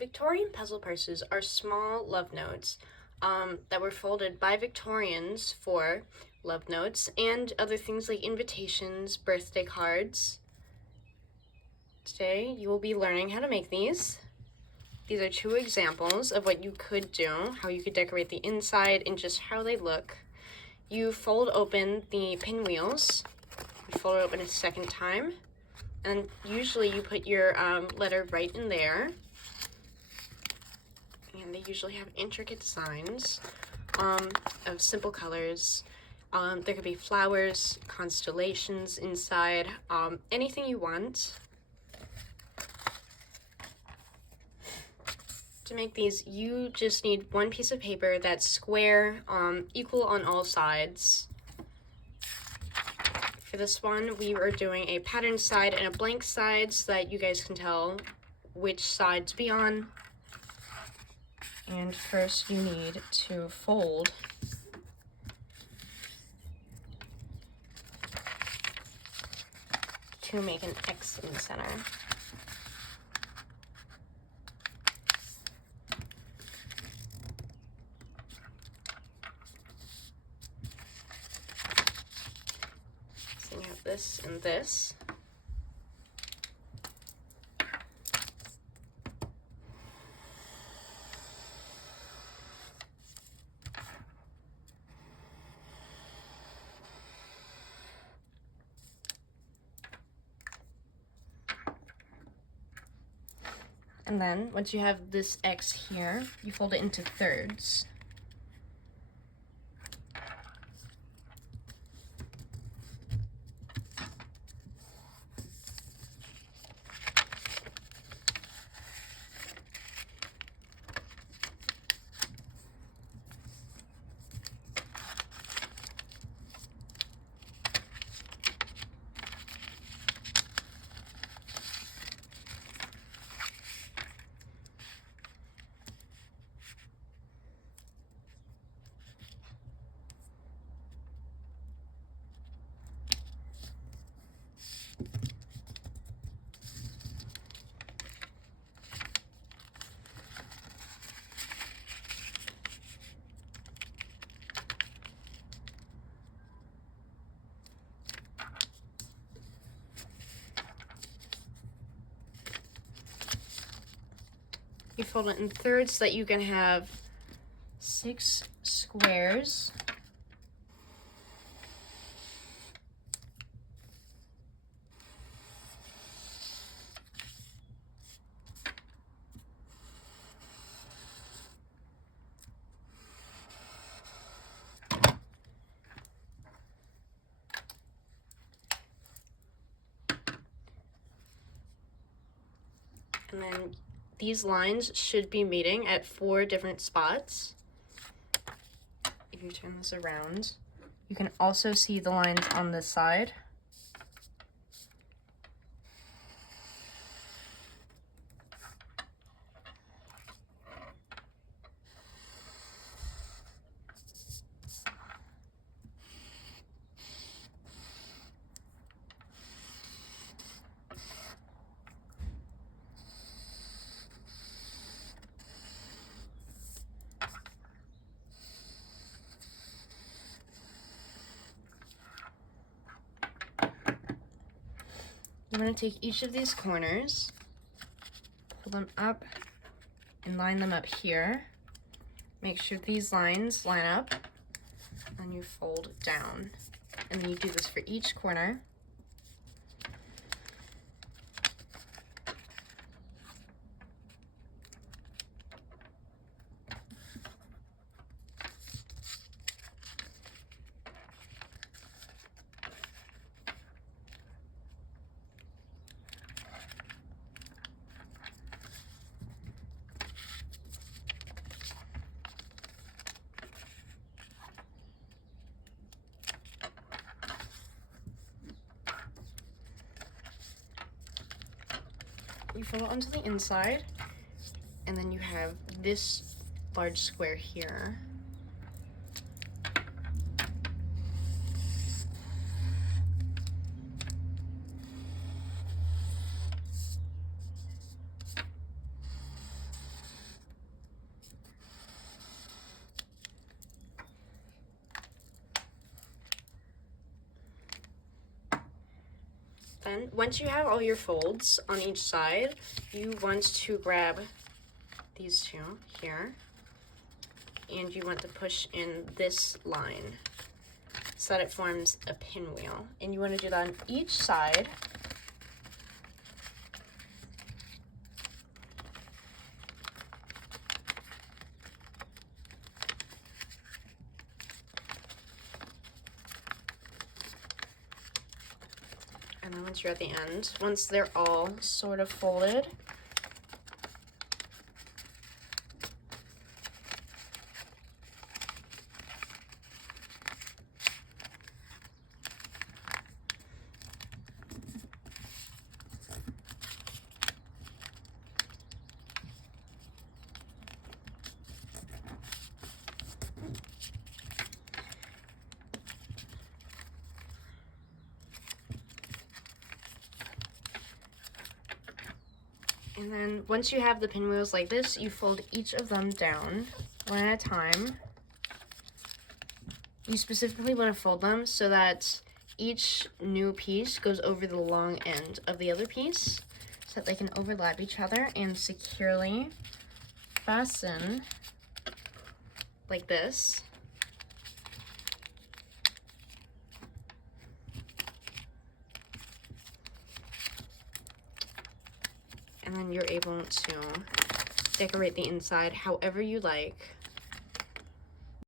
Victorian puzzle purses are small love notes that were folded by Victorians for love notes and other things like invitations, birthday cards. Today you will be learning how to make these. These are two examples of what you could do, how you could decorate the inside and just how they look. You fold open the pinwheels, you fold it open a second time, and usually you put your letter right in there. And they usually have intricate designs of simple colors. There could be flowers, constellations inside, anything you want. To make these, you just need one piece of paper that's square, equal on all sides. For this one, we are doing a pattern side and a blank side so that you guys can tell which side to be on. And first you need to fold to make an X in the center. So you have this and this. And then, once you have this X here, you fold it into thirds. You fold it in thirds so that you can have 6 squares. And then these lines should be meeting at 4 different spots. If you turn this around, you can also see the lines on this side. I'm going to take each of these corners, pull them up, and line them up here. Make sure these lines line up, and you fold down. And then you do this for each corner. You fold it onto the inside, and then you have this large square here. Then once you have all your folds on each side, you want to grab these two here, and you want to push in this line so that it forms a pinwheel. And you want to do that on each side. And then once you're at the end, once they're all sort of folded, and then once you have the pinwheels like this, you fold each of them down one at a time. You specifically want to fold them so that each new piece goes over the long end of the other piece so that they can overlap each other and securely fasten like this. And then you're able to decorate the inside however you like.